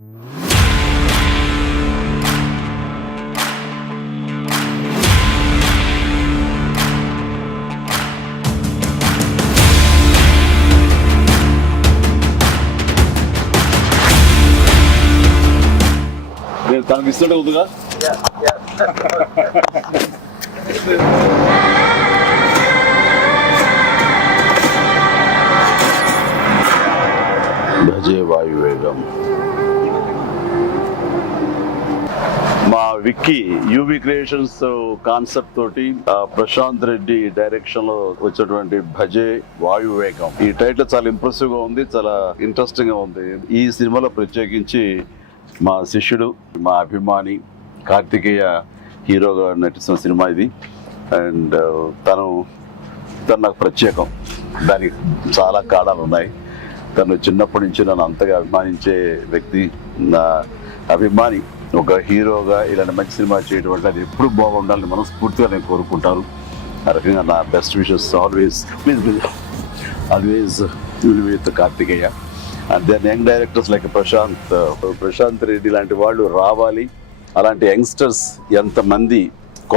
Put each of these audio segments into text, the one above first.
నేను తనకి ఇస్తుంటే ఉందిగా. భజే వాయువేగం. మా విక్కీ యూవి క్రియేషన్స్ కాన్సెప్ట్ తోటి ప్రశాంత్ రెడ్డి డైరెక్షన్ లో వచ్చినటువంటి భజే వాయువేగం. ఈ టైటిల్ చాలా ఇంప్రెసివ్ గా ఉంది, చాలా ఇంట్రెస్టింగ్ గా ఉంది. ఈ సినిమాలో ప్రత్యేకించి మా శిష్యుడు, మా అభిమాని కార్తికేయ హీరోగా నటిస్తున్న సినిమా ఇది. అండ్ తను నాకు ప్రత్యేకం. దానికి చాలా కారణాలు ఉన్నాయి. తను చిన్నప్పటి నుంచి నన్ను అంతగా అభిమానించే వ్యక్తి, నా అభిమాని. ఒక హీరోగా ఇలాంటి మంచి సినిమా చేయడం వల్ల అది ఎప్పుడు బాగుండాలని మనస్ఫూర్తిగా నేను కోరుకుంటాను. ఆ రకంగా నా best wishes always with Karthikeya. And then young directors like Prashanth Reddy లాంటి వాళ్ళు రావాలి. అలాంటి యంగ్స్టర్స్ ఎంతమంది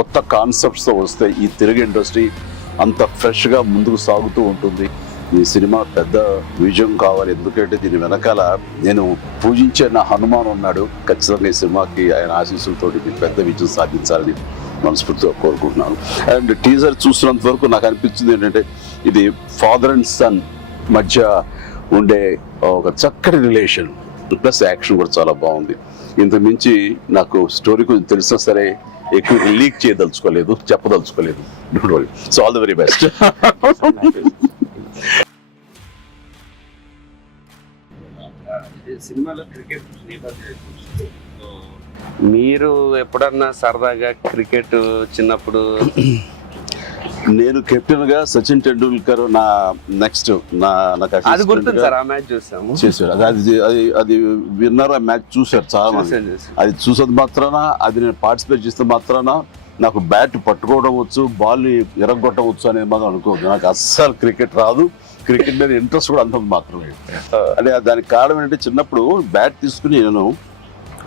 కొత్త కాన్సెప్ట్స్తో వస్తే ఈ తెలుగు ఇండస్ట్రీ అంత ఫ్రెష్గా ముందుకు సాగుతూ ఉంటుంది. ఈ సినిమా పెద్ద విజయం కావాలి. ఎందుకంటే దీని వెనకాల నేను పూజించే నా హనుమాన్ ఉన్నాడు. ఖచ్చితంగా ఈ సినిమాకి ఆయన ఆశీస్సులతో పెద్ద విజయం సాధించాలని మనస్ఫూర్తిగా కోరుకుంటున్నాను. అండ్ టీజర్ చూసినంత వరకు నాకు అనిపించింది ఏంటంటే ఇది ఫాదర్ అండ్ సన్ మధ్య ఉండే ఒక చక్కటి రిలేషన్, ప్లస్ యాక్షన్ కూడా చాలా బాగుంది. ఇంత మించి నాకు స్టోరీ కొంచెం తెలిసినా సరే ఎక్కువ లీక్ చేయదలుచుకోలేదు, చెప్పదలుచుకోలేదు. Don't worry. So all the very best. మీరు ఎప్పుడన్నా సరదాగా క్రికెట్ చిన్నప్పుడు? నేను కెప్టెన్ గా సచిన్ టెండూల్కర్ నా నెక్స్ట్ అది గుర్తుంది సార్. ఆ మ్యాచ్ చూసాము, చేశారు. అది విన్నర్. ఆ మ్యాచ్ చూశారు చాలా మంది. అది చూసేది మాత్రాన, అది నేను పార్టిసిపేట్ చేస్తే మాత్రాన నాకు బ్యాట్ పట్టుకోవడం వచ్చు, బాల్ ఎరగొట్టవచ్చు అనేది మాత్రం అనుకోవద్దు. నాకు అస్సలు క్రికెట్ రాదు. క్రికెట్ మీద ఇంట్రెస్ట్ కూడా అంత మాత్రమే. అంటే దానికి కారణం ఏంటంటే చిన్నప్పుడు బ్యాట్ తీసుకుని నేను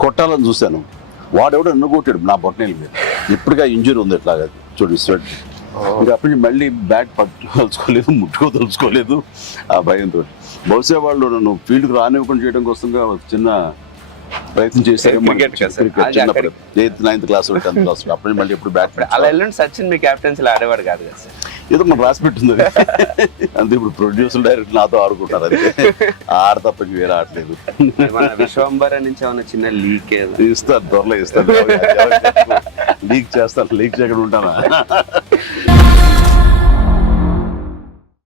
కొట్టాలని చూశాను. వాడెవడో నన్ను కొట్టాడు నా బొట్టనేల మీద. ఇప్పటికే ఇంజరీ ఉంది ఇట్లాగా చూడు స్వెట్. ఇంకా అప్పటి నుంచి మళ్ళీ బ్యాట్ పట్టుకోదలుచుకోలేదు, ముట్టుకోదలుచుకోలేదు ఆ భయంతో. బహుశా వాళ్ళు నన్ను ఫీల్డ్కి రానివ్వకుండా చేయడం కోసంగా చిన్న ప్రయత్నం చేశారు. చిన్నప్పుడు 8th 9th class 10th class అప్పటి మళ్ళీ ఎప్పుడు బ్యాట్. అలా సచిన్ మీ క్యాప్టెన్సీలో ఆడేవాడు కాదు కదా సార్? ఏదో మనం రాసి పెట్టింది అంతే. ఇప్పుడు ప్రొడ్యూసర్ డైరెక్ట్ నాతో ఆడుకుంటారు. అది ఆడ తప్ప వేరే ఆడలేదు. విశ్వంబర నుంచి ఏమన్నా చిన్న లీక్ ఇస్తారు, త్వరలో ఇస్తారు. లీక్ చేస్తాను, లీక్ చేయకుండా ఉంటానా?